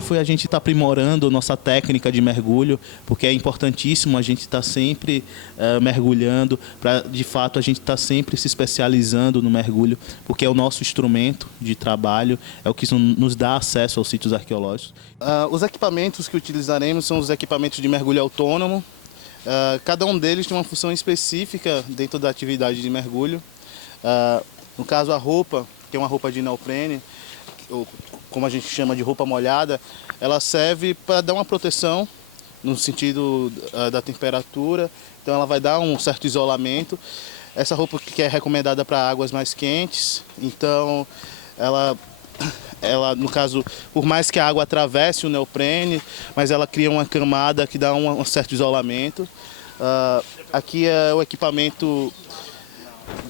ideia foi a gente estar aprimorando nossa técnica de mergulho, porque é importantíssimo a gente estar sempre mergulhando, para de fato a gente estar sempre se especializando no mergulho, porque é o nosso instrumento de trabalho, é o que nos dá acesso aos sítios arqueológicos. Os equipamentos que utilizaremos são os equipamentos de mergulho autônomo. Cada um deles tem uma função específica dentro da atividade de mergulho. No caso, a roupa, que é uma roupa de neoprene, ou como a gente chama de roupa molhada, ela serve para dar uma proteção no sentido da temperatura, então ela vai dar um certo isolamento. Essa roupa que é recomendada para águas mais quentes, então ela, no caso, por mais que a água atravesse o neoprene, mas ela cria uma camada que dá um certo isolamento. Aqui é o equipamento,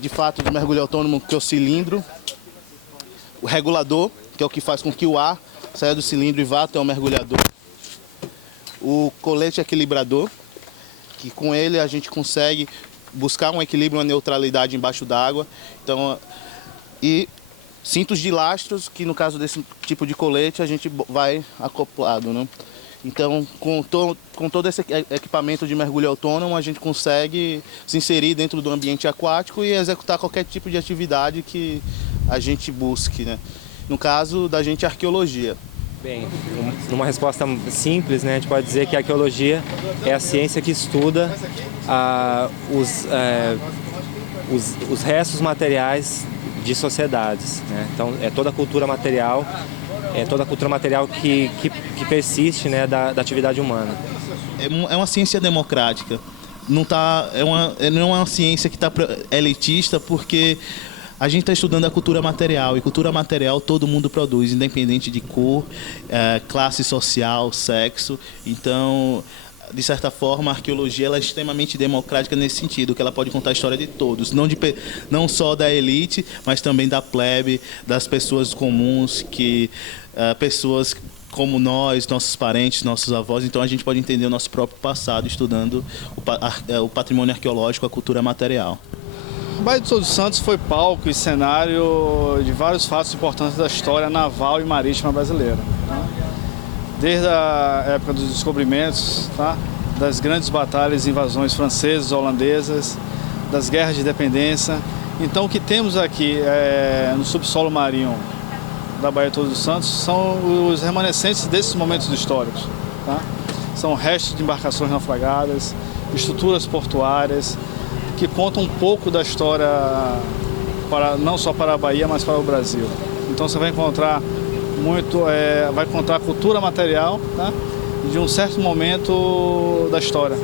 de fato, de mergulho autônomo, que é o cilindro, o regulador, que é o que faz com que o ar saia do cilindro e vá até o mergulhador. O colete equilibrador, que com ele a gente consegue buscar um equilíbrio, uma neutralidade embaixo d'água. Então, e cintos de lastros, que no caso desse tipo de colete a gente vai acoplado, né? Então, com todo esse equipamento de mergulho autônomo, a gente consegue se inserir dentro do ambiente aquático e executar qualquer tipo de atividade que a gente busque, né? No caso da gente, arqueologia. Bem, numa resposta simples, né, a gente pode dizer que a arqueologia é a ciência que estuda os restos materiais de sociedades, né? Então, é toda a cultura material que persiste, né, da atividade humana. É uma ciência democrática. Não é uma ciência que está elitista, porque a gente está estudando a cultura material, e cultura material todo mundo produz, independente de cor, classe social, sexo. Então, de certa forma, a arqueologia ela é extremamente democrática nesse sentido, que ela pode contar a história de todos, não só da elite, mas também da plebe, das pessoas comuns, pessoas como nós, nossos parentes, nossos avós. Então a gente pode entender o nosso próprio passado estudando o patrimônio arqueológico, a cultura material. O Baía de Todos os Santos foi palco e cenário de vários fatos importantes da história naval e marítima brasileira. Tá? Desde a época dos descobrimentos, tá? Das grandes batalhas e invasões francesas, holandesas, das guerras de independência. Então o que temos aqui no subsolo marinho da Baía de Todos os Santos são os remanescentes desses momentos históricos. Tá? São restos de embarcações naufragadas, estruturas portuárias, que contam um pouco da história, não só para a Bahia, mas para o Brasil. Então você vai encontrar vai encontrar cultura material, tá? De um certo momento da história.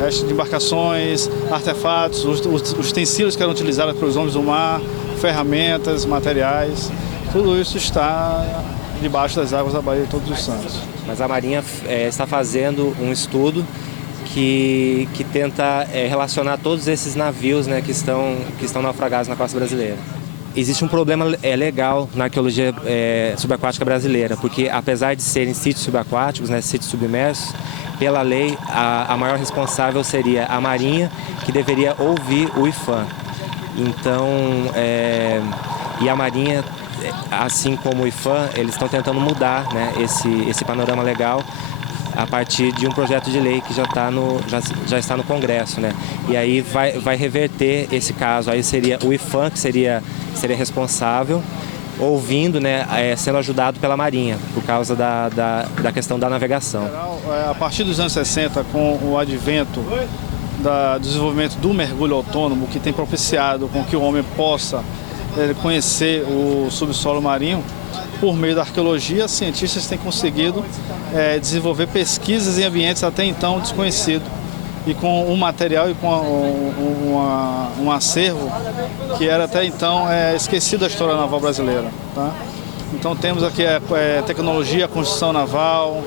Restos de embarcações, artefatos, os utensílios que eram utilizados pelos homens do mar, ferramentas, materiais, tudo isso está debaixo das águas da Baía de Todos os Santos. Mas a Marinha está fazendo um estudo que tenta relacionar todos esses navios, né, que estão naufragados na costa brasileira. Existe um problema legal na arqueologia subaquática brasileira, porque apesar de serem sítios subaquáticos, né, sítios submersos, pela lei a maior responsável seria a Marinha, que deveria ouvir o IPHAN. Então, e a Marinha, assim como o IPHAN, eles estão tentando mudar, né, esse panorama legal a partir de um projeto de lei que já está no Congresso, né? E aí vai reverter esse caso. Aí seria o IPHAN que seria responsável, ouvindo, né, sendo ajudado pela Marinha, por causa da questão da navegação. A partir dos anos 60, com o advento do desenvolvimento do mergulho autônomo, que tem propiciado com que o homem possa conhecer o subsolo marinho, por meio da arqueologia, cientistas têm conseguido desenvolver pesquisas em ambientes até então desconhecidos, e com um material e com um acervo que era até então esquecido da história naval brasileira. Tá? Então temos aqui tecnologia, construção naval,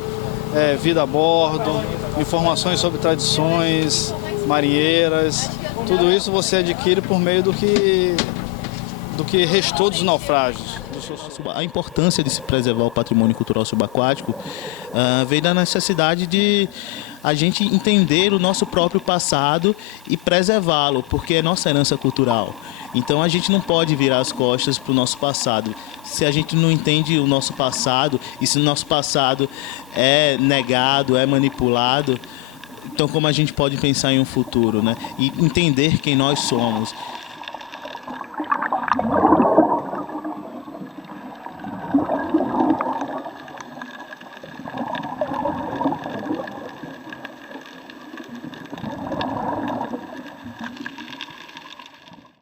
vida a bordo, informações sobre tradições marinheiras, tudo isso você adquire por meio do que restou dos naufrágios. A importância de se preservar o patrimônio cultural subaquático veio da necessidade de a gente entender o nosso próprio passado e preservá-lo, porque é nossa herança cultural. Então a gente não pode virar as costas para o nosso passado. Se a gente não entende o nosso passado e se o nosso passado é negado, é manipulado, então como a gente pode pensar em um futuro, né? E entender quem nós somos.